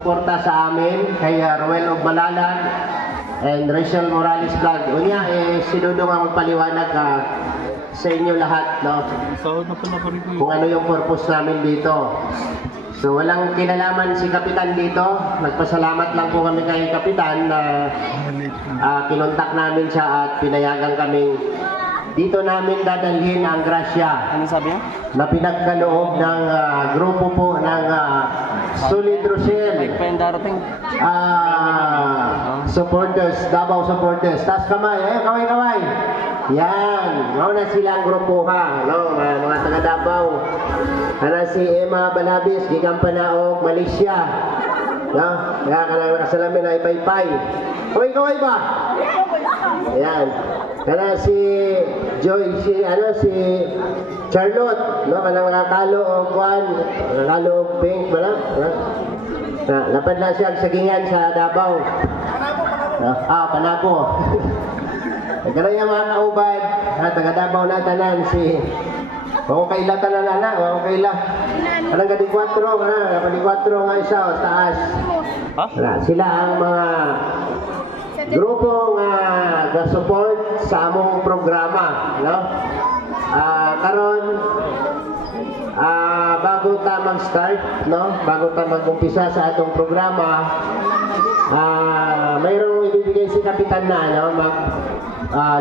Porta sa amin kay Roel of Malalag and Rachel Morales Vlog. Unya si Dudong ang magpaliwanag sa inyo lahat, no? Kung ano yung purpose namin dito. So walang kinalaman si Kapitan dito. Nagpasalamat lang po kami kay Kapitan na kinontak namin siya at pinayagan kaming dito namin dadalhin ang grasya. Ano sabi niya? Na pinagkaloob ng grupo po ng Solid Rochelle. Supporters, Davao supporters. Taas kamay, kaway-kaway. Yan, ngayon na silang grupo ha, no? Mga taga Davao. Ano si Emma Balabis, gikan Panaog, Malaysia. No? Kaya kanang nakasalamin na ipay-pay. Kaway-kaway ba? Yan. Kana si Joy, si Charlotte, no, kanang nakakalo o kwan, nakakalo o pink, wala? Lapad na siya sagingan sa Davao. Panapo. Kana yung mga kaubad, taga Davao na tanan si Wako kaila tanan na, wako kaila. Kanang gadi 4, gadi 4 nga isa o taas. Sila ang mga grupo nga support sa among programa, no? Karon bago ta mag-start, no? Bago ta mag-umpisa sa atong programa, mayroong ibibigay si Kapitan na, no?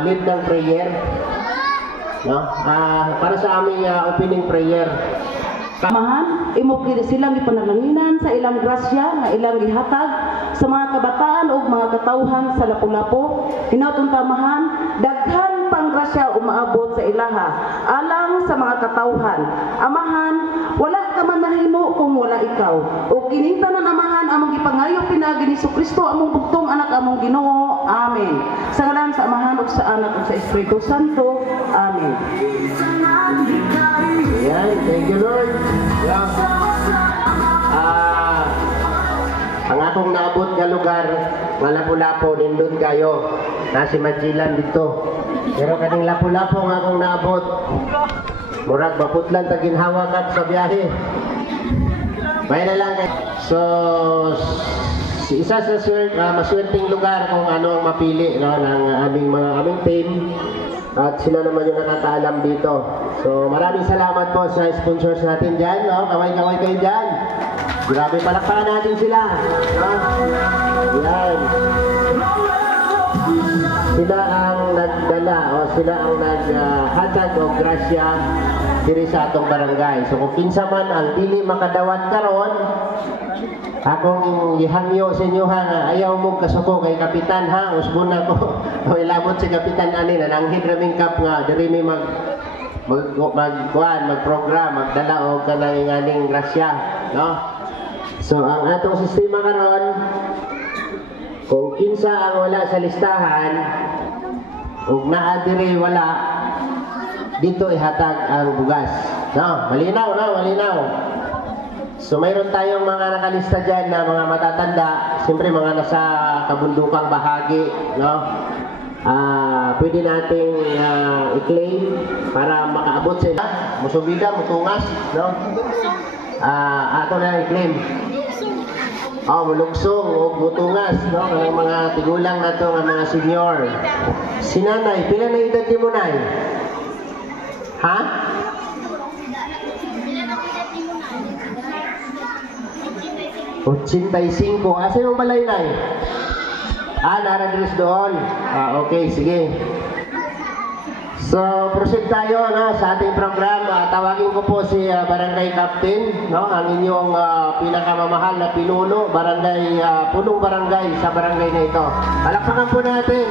Lead ng prayer, no? Para sa aming opening prayer. Kamahan, imo kini silang gipanalaginan sa ilang grasya nga ilang gihatag sa mga kabataan o mga katawhan sa Lapu-Lapu. Hinautong tamahan, daghan pang grasya umaabot sa ilaha alang sa mga katawhan. Amahan, wala ka man mahimo kung wala ikaw. O kini tanan amahan among gipangayo pinagi ni Kristo among bugtong anak among Ginoo. Amen. Sa ngalan sa Amahan ug sa Anak ug sa Espiritu Santo. Amen. Yan, thank you Lord. Ang akong naabot nga lugar, nga Lapu-Lapu, nindun kayo. Nasi Magellan dito. Pero kaning Lapu-Lapu nga akong naabot. Murag maputlan taginhawa kat sa biyahe. May na lang kayo. So, isa sa maswerteng lugar kung ano ang mapili, no, ng aming team. At sila naman yung nakakaalam dito. So maraming salamat po sa sponsors natin dyan, no? Kaway-kaway kayo dyan. Grabe, palakpakan natin sila, no? Yan. Sila ang nagdala o sila ang naghatag o grasya diri sa atong barangay. So kung kinsa man ang dili makadawat karon, akong ihangyo sa inyo ha, ayaw mo kasuko kay Kapitan ha, usbon na ko. Ilabot si Kapitan ani na nanghid raming kap nga diri mi mag-program, magdala og kanang nganing grasya, no? So ang atong sistema karon, kung kinsa ang wala sa listahan ug naa diri wala, dito ihatag ang bugas, no? Malinaw, no? Malinaw. So mayroon tayong mga nakalista dyan na mga matatanda, siyempre mga nasa kabundukang bahagi, no? Pwede nating i-claim para makaabot sila. Musubida, mutungas, no? Ato na i-claim. Mulugsong o mutungas, no? Ang mga tigulang na ito, ang mga senior. Si nanay, pila na edad ni mo, nay? Ha? Cinco. Asa yung balay na eh? Naradres doon. Okay, sige. So, proceed tayo na sa ating program. Tawagin ko po si Barangay Captain, no? Ang inyong pinakamamahal na pinuno, punong barangay sa barangay na ito. Palakpakan po natin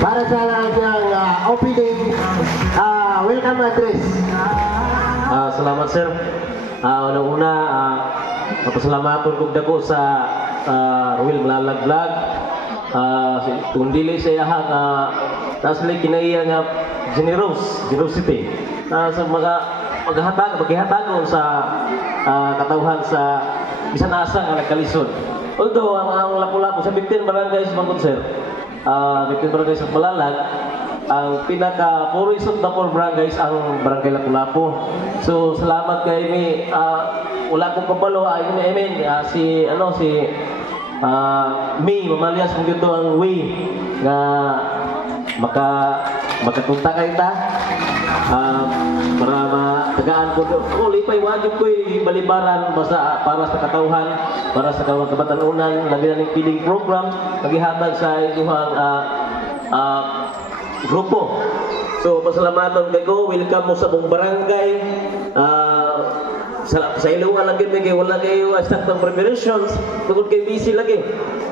para sa ating opening welcome address. Salamat sir. Unang-una, mapasalamatan ko dako sa Roel Malalag Vlog. Kung dili sa iyahang nasli kinaiya nga generosity sa mga maghatag sa katawhan sa bisan asa nga nagkalisod. Although ang Lapu-Lapu sa Victim Barangay sa Bangkod sir, Victim Barangay sa Malalag, ang pinaka-poorest of the poor barangays ang Barangay Lapu-Lapu. So salamat kay mi wala akong kabalo, I mean, si May, mamalias mo dito ang way nga makapunta kayo ta para matagaan ko. Lipay, wajib ko'y balibaran basta para sa katauhan, para sa kabatanunan, labi na ng feeding program, naghihatag sa inyong grupo. So, pasalamatan kayo, welcome mo sa mong barangay. Sa ilungan lang kami kayo, wala kayo start ng preparations, tungkol kayo busy lagi.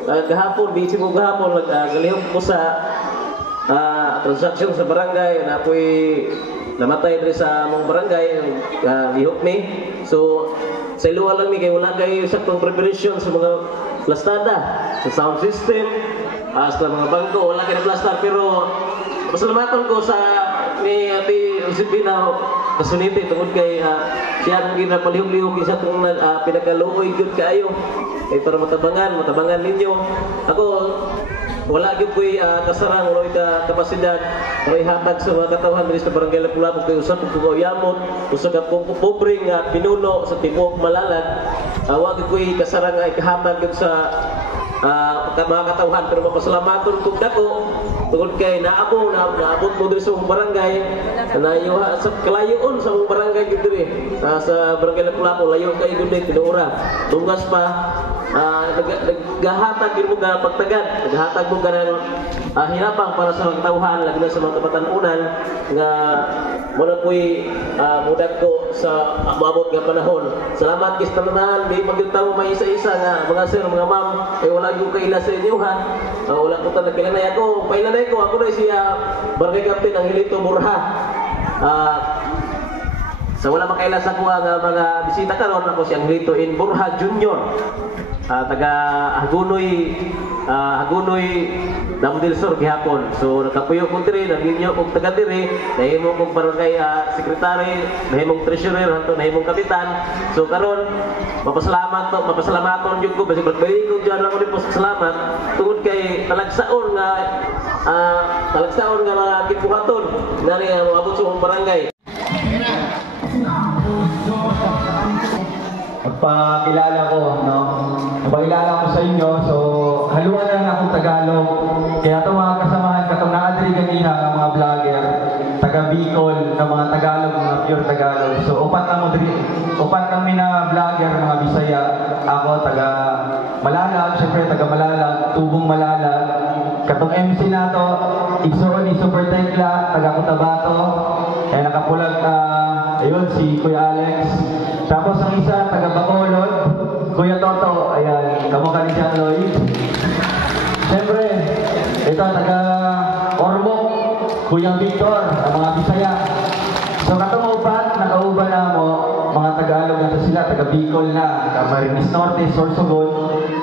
Kahapon, busy mo kahapon, galihok mo sa transaction sa barangay, na ako'y namatay rin sa mong barangay, lihok me. So, sa ilungan lang kayo, wala kayo start ng preparations sa mga plastada, sa sound system, sa mga bangko, wala kayo na plastar. Pero, pasalamatan ko sa ni Ate Josefina kasuniti tungod kay siya ang ginapalihog-lihog isa itong pinakaluoy good kaayo para matabangan ninyo. Ako wala gyud ko'y kasarang wala ka kapasidad para ihatag sa mga katawhan diri sa barangay Lapu-Lapu kay usa ko yamot usa ka pobreng pinuno sa tibuok Malalag. Wa gyud ko'y kasarang ihatag gyud sa mga katawhan, pero mapasalamaton kong dako tungod kay naabot mo diri sa mong barangay sa kalayoon sa mong barangay diri sa barangay Lapu-Lapu, layo kay gud tinuora tungas pa naghahatag mo ka pagtagad, naghahatag mo ka ng hirapang para sa mga katawhan, lagi na sa mga kabatanunan nga muna po'y mudag ko sa maabot nga panahon. Salamat kis tanan, may magkitaw may isa-isa nga mga sir, mga ma'am, ay wala yung kaila sa inyo ha. Wala ko talaga kilanay ako. Pailanay ko, ako na siya barangay captain ang Hilito Burha. Sa wala makaila sa kuha nga mga bisita karon, ako siyang Hilito in Burha Junior. Taga Hagunoy Damo del Sur gihapon. So nakapuyo ko diri, naginyo kog taga diri, nahimo kog barangay secretary, nahimong treasurer, hanto nahimong kapitan. So karon mapasalamaton jud ko basi pagbalik ko diyan ako dito sa salamat tungod kay talagsaon nga mga kibuhaton nari moabot sa mong barangay. Magpakilala ko, no? Magpakilala ko sa inyo, so haluan lang akong Tagalog. Kaya itong mga kasamahan, katong naadri kanina ang mga vlogger, taga Bicol, na mga Tagalog, mga pure Tagalog. So upat kami na vlogger, mga Bisaya. Ako, taga Malalag, syempre taga Malalag, Tubong Malalag. Katong MC na to, Igsoon ni Super Tekla, taga Cotabato. Kaya nakapulag ayun, si Kuya Alex. Tapos ang isa, taga Bacolod, Kuya Toto, ayan, kamukha ni John Lloyd. Siyempre, ito, taga Ormoc, Kuya Victor, ang mga Bisaya. So, katong upat, nakauban na mo, mga Tagalog na sila, taga Bicol na, Camarines Norte, Sorsogon.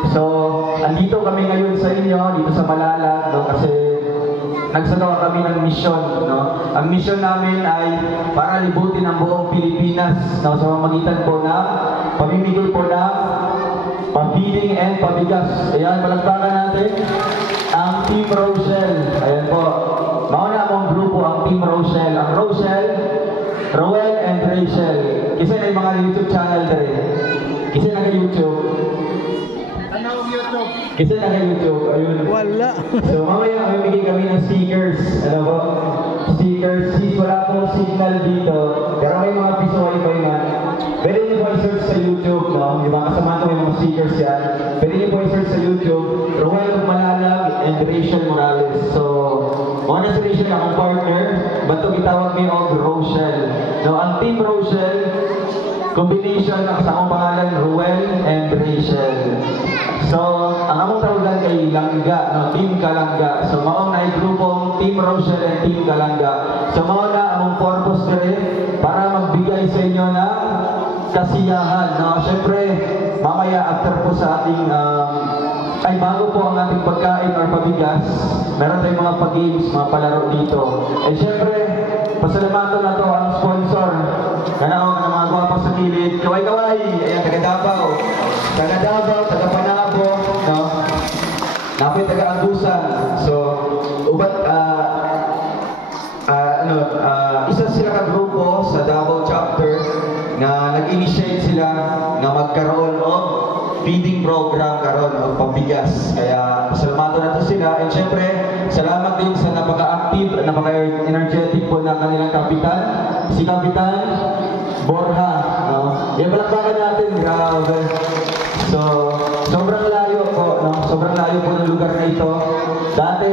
So, andito kami ngayon sa inyo, dito sa Malalag, no, kasi nagsagawa kami ng misyon, no? Ang misyon namin ay para libutin ang buong Pilipinas, no? Sa pamamagitan po na pamimigay po na pang-feeding and pabigas. Ayan, palagpakan natin ang Team Rochelle. Ayan po. Mauna akong grupo ang Team Rochelle. Ang Rochelle, Roel and Rachel. Kasi na yung mga YouTube channel dali. Kasi naka-YouTube. Kasi naka-YouTube, ayun. Wala. So mamaya mamimigay kami ng stickers. Ano po? Stickers. Wala pong signal dito. Pero may mga piso wifi man. Pwede niyo po i-search sa YouTube, no? Yung mga kasama ko may mga stickers yan. Pwede niyo po i-search sa YouTube. Roel Malalag and Rachel Morales. So, mga na si Rachel akong partner. Ba't ito itawag niyo og Rochelle? No, ang Team Rochelle, combination ng sa akong pangalan, Roel and Rachel. So, ang among tawagan kay Langga, no? Team Kalangga. So, maong na grupong Team Rochelle and Team Kalangga. So, maong na among purpose dere para magbigay sa inyo na kasiyahan, no? Siyempre, mamaya after po sa ating ay bago po ang ating pagkain or pabigas, meron tayong mga pag-games, mga palaro dito. And siyempre, pasalamatan na to ang sponsor. Kanaon ka ng mga guwapa sa kilid. Kaway-kaway! Ayan, taga Davao. Taga Davao, taga Panabo, no? Napay taga Agusan. So, ubat, isa sila ka grupo sa Davao chapter na nag-initiate sila na ulam karon o pambigas. Kaya salamat nato sila, and syempre salamat din sa napaka-active, napaka-energetic po na kanilang kapitan, si Kapitan Borja, no? Palakpakan natin, grabe. So, sobrang layo po, no? Sobrang layo po ng lugar na ito. Dati,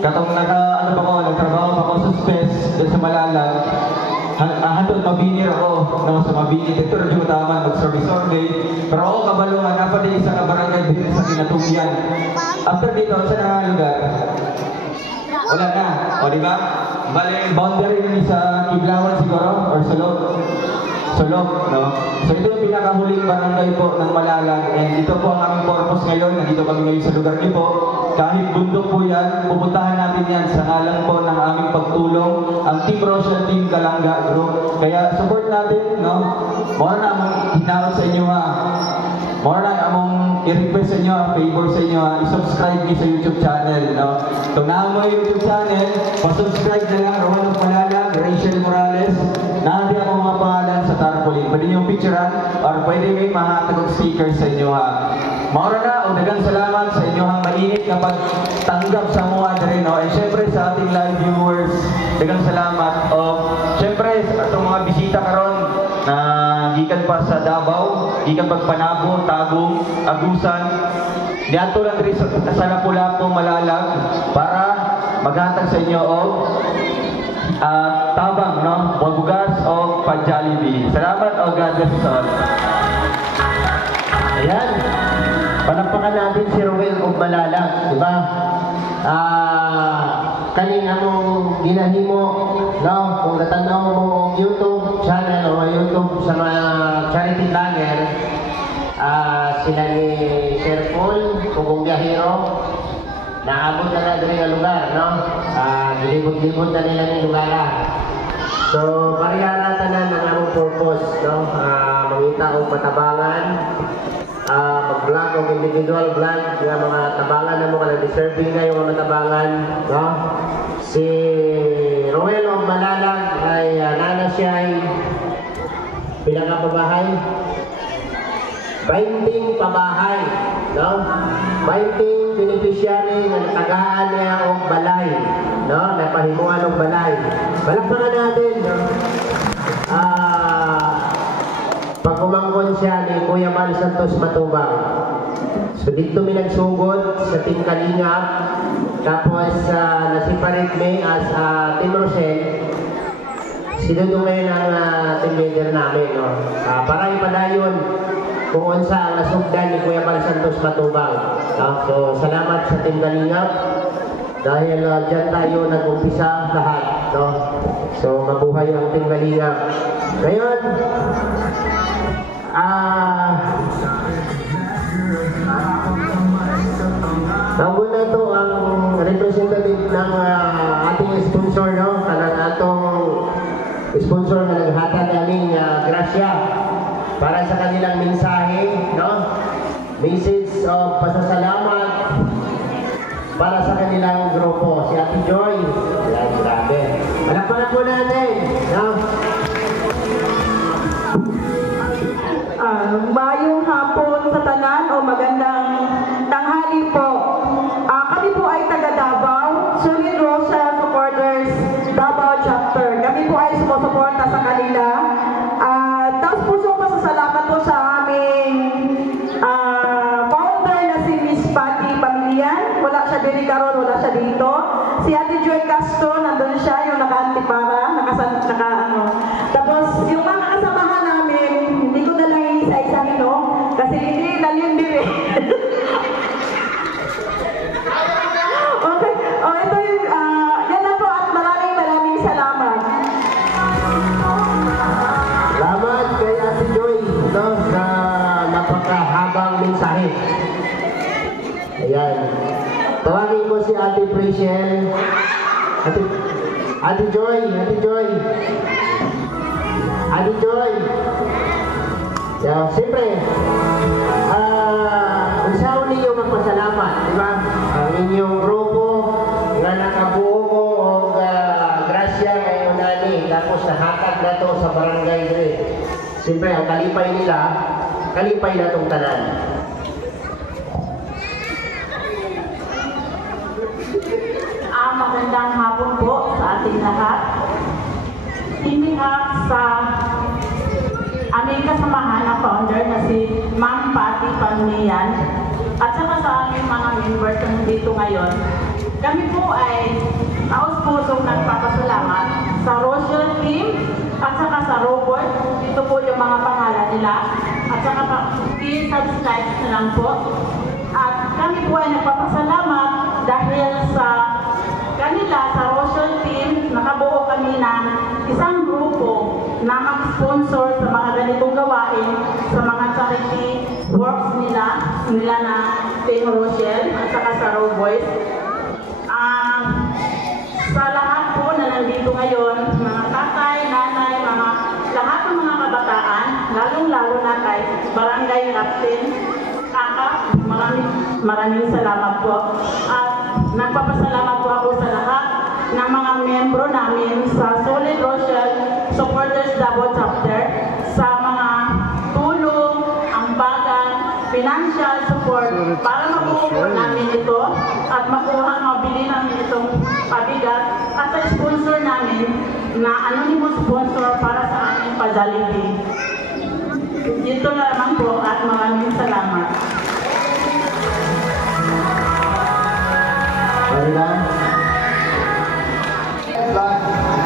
katong nagtrabaho pa ako sa space dyan sa Malalag. Hantod mabinir ako, no? Sa mabinir, dito rin yung tama, mag-survey. Pero ako kabalungan, napadi isa ka barangay din sa Kinatumbyan. After dito, sa na lugar? Wala na, o diba? Bale, boundary rin sa Kiblawan siguro, or Sulog. Sulog, no? So ito yung pinakahuling barangay po ng Malalag, and ito po ang aming purpose ngayon. Nandito kami ngayon sa lugar niyo po. Kahit bundok po yan, pupuntahan natin yan sa ngalan po ng aming pagtulong, ang Team Rochelle, Team Kalanga Group. Kaya support natin, no? Mora na among hinaot sa inyo, ha? Mora na among i-request sa inyo, favor sa inyo, ha? I-subscribe niyo sa YouTube channel, no? Kung na mo YouTube channel, pa-subscribe na lang, Rowan of Malalag, Rachel Morales. Nandito ako mga pangalan sa tarpaulin. Pwede nyo picturean or pwede may mahatagong sticker sa inyo, ha. Maura na, o dagang salamat sa inyo ang mainit na pagtanggap sa mga rin, no? And syempre sa ating live viewers, dagang salamat. O syempre sa itong mga bisita karon na gikan pa sa Davao, gikan pagpanabo, Tagum, Agusan, diato lang rin sa Lapu-Lapu, Malalag para maghatag sa inyo o tabang, no? Bugas o pa-Jollibee. Salamat o God bless us all. Ayan. Palakpakan natin si Ruel of Malalag, di ba? Kanina mong ginahimo, no? Kung natanaw mo YouTube channel o YouTube sa mga charity vlogger, sila ni Sir Paul, Kugong Biyahero, naabot na na rin ang lugar, no? Gilibot-libot na nila ng lugar. So, parihara tanan ang among purpose, no? Mangita o patabangan, mag-vlog o individual vlog, yung mga tabangan na mo, deserving na yung mga tabangan, no? Si Roel of Malalag ay nana siya ay pinakapabahay. 20 pabahay, no? 20 beneficiary na natagaan niya o balay, no? Napahimuan o balay. Palakpakan natin, no? Pag umangkon siya ni Kuya Mal Santos Matubang. So dito may nagsugod sa Team Kalinga, tapos nasiparate may as Team Rochelle. Sinunod ngayon ang team leader namin, no? Para ipadayon kung unsa ang nasugdan ni Kuya Mal Santos Matubang. So salamat sa Team Kalinga dahil dyan tayo nag-umpisa lahat, no? So mabuhay ang Team Kalinga. Ngayon, bago na ito ang representative ng ating sponsor, no? Kanang atong sponsor na naghatag namin grasya para sa kanilang mensahe, no? Message of pasasalamat para sa kanilang grupo, si Ate Joy. Yan, grabe. Palakpakan po natin, no? Mayong hapon sa tanan o magandang tanghali po. Kami po ay taga Davao, Solid Rochelle Supporters, Davao Chapter. Kami po ay sumusuporta sa kanila. Tapos pusong pasasalamat po sa aming founder na si Miss Patty Pamilian. Wala siya diri karon, wala siya dito. Si Ate Joy Castro, nandun siya, yung naka-antipara, Tapos yung mga kasamahan namin, hindi ko na lang isa-isahin, no? Kasi hindi na yun din eh. Okay, ito yung, yan na po at maraming salamat. Salamat kay Ate Joy, no? Sa napakahabang mensahe. Ayan. Tawagin ko si Ate Rachel. Ate Joy. Yeah, siyempre, unsaon ninyo magpasalamat, di ba? Ang inyong grupo nga nakabuo mo o grasya ngayon nani, tapos nahatag na to sa barangay rin. Siyempre, ang kalipay na itong tanan. ating lahat. Teaming up sa aming kasamahan na founder na si Ma'am Patty Pagnian at saka sa aming mga members na dito ngayon. Kami po ay taos-pusong nagpapasalamat sa Rochelle team at saka sa Robert. Ito po yung mga pangalan nila at saka i-subscribe na lang po. At kami po ay nagpapasalamat dahil sa kanila, sa Rochelle team, nakabuo kami ng isang grupo na mag-sponsor sa mga ganitong gawain, sa mga charity works nila na Team Rochelle at saka sa Raw Boys. Sa lahat po na nandito ngayon, mga tatay, nanay, lahat ng mga kabataan, lalong-lalo na kay Barangay Captain, maraming salamat po. At nagpapasalamat po ako sa lahat ng mga membro namin sa Solid Rochelle Supporters Davao Chapter sa mga tulong, ambagan, financial support para mabuo namin ito at mabili namin itong pabigat at sa sponsor namin na anonymous sponsor para sa aming pa-Jollibee. Ito na naman po at maraming salamat.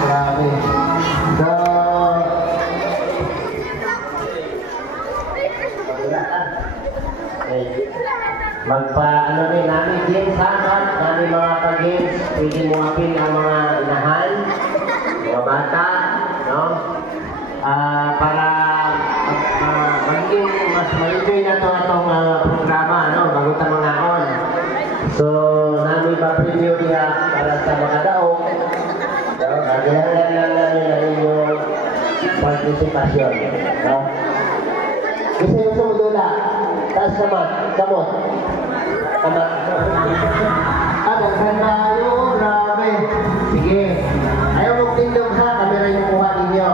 Grabe. So, magpa-ano rin namin games ha, namin mga pag-games, pwede mo apin ang mga inahan, mga bata, no? Para maging mas ma-enjoy na ito itong programa, no? Bago ito mga on. So, namin pa-preview niya para sa mga daog. Magandang lang namin ang inyong participasyon. No? Gusto yung sumudula. Taas naman. Kamot. Kamot. Daghan tayo. Grabe. Sige. Ayaw mong tindog ha. Kamera yung kuha ninyo.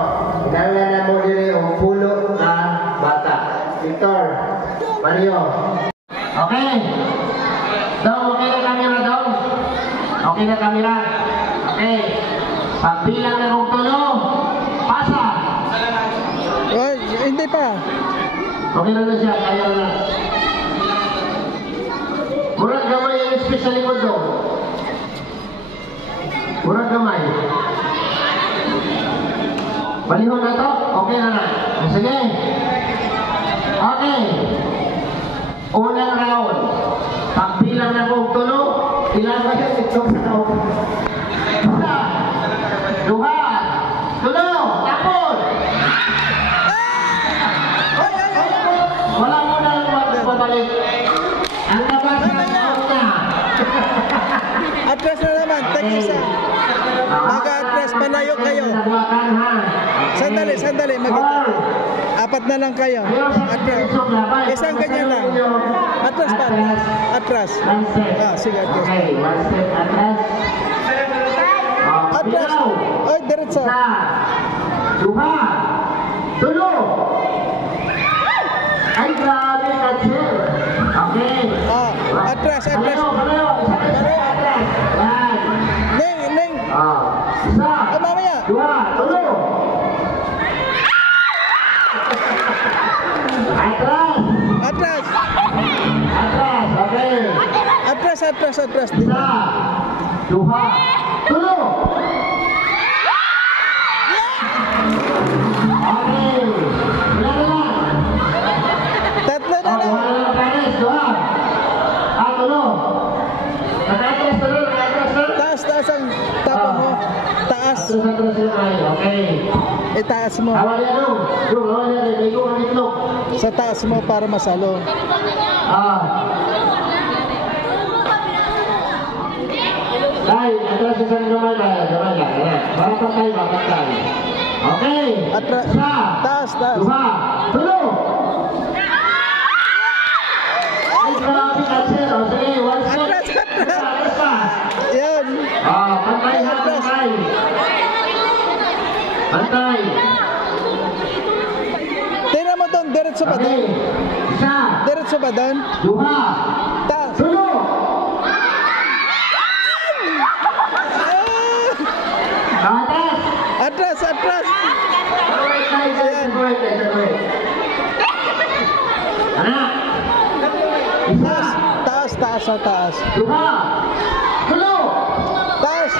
Inangan na mo diri ang pulo na bata. Victor. Mario. Okay. So, okay na kamera daw. Okay na kamera. Okay. Pagbilang na kong tulo, pasa! Hindi pa. Okay na na siya, kaya na. Murag gamay yung special mo doon. Murag gamay. Balihon na to? Okay na na. Sige. Okay. Unang round. Pagbilang na kong tulo, ilan ba siya itong sa round? Isa. Dua, tulo, tapos! Wala mo na magbabalik. Ang labas na out na. Atras na naman, tag-isa. Mag-atras, panayo kayo. Sandali, apat na lang kayo. Atras. Isang ganyan lang. Atras pa. Atras. Sige, atras. Okay, one step atras. Atras. Ay, diretso. Isa, dua, tulo. Ay, grabe ka, sir. Okay. Atras. Palayo. Atras. Yan. Ning. Isa, Mamaya. dua, tulo. Atras. Okay. Atras. Isa, dua, tulo. Okay. Ilan na lang? Tatlo na lang. Wala lang pares, dua. Tulo. Nakatras tulo. Taas ang tapon mo. Taas. Atras yung ay. Okay. Itaas mo. Awal yan o. Awal yan. May iwan itlog. Sa taas mo para masalo. Dahil, atras isang gamay ka. Para patay. Okay. Isa. Taas. Dua. Tulo. Ay, grabe ka, sir. Sige, one step. Atras pa. Yan. Pantay. Tingnan mo doon. Diretso ba doon? Isa. Diretso ba doon? Dua. Taas. Tulo. atras, atras. Alright, guys, alright. Anak. Isa. Taas, taas, taas, taas. Dua. Tulo. Taas.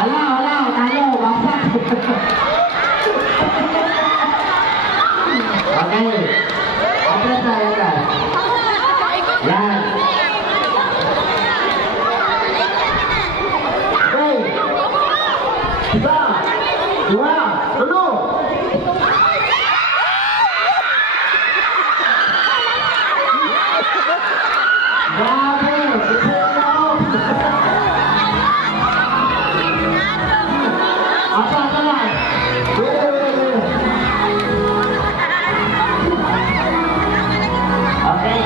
Wala, tayo, basak. Okay. Atras tayo, atras. Yan. Okay. Isa. Dua. Tulo. Grabe. Isa na ako. Asa ka na? Okay.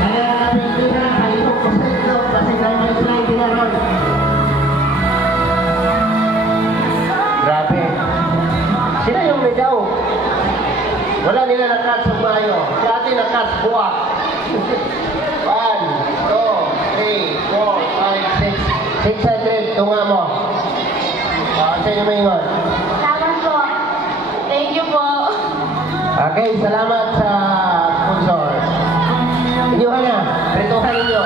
Kaya natin sila, kayo po sa ito, kasi kayo may slide nila ron. Grabe. Sila yung may daw. Wala nila nakat sa mayo. Si ate nakat buwak. 1, 2, 3, 4, 5, 6. 600. Tunga mo. Sa inyo may ingon. Salamat po. Thank you po. Okay, salamat sa sponsor. Inyo ka na. Prituhan ninyo.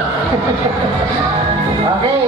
Okay.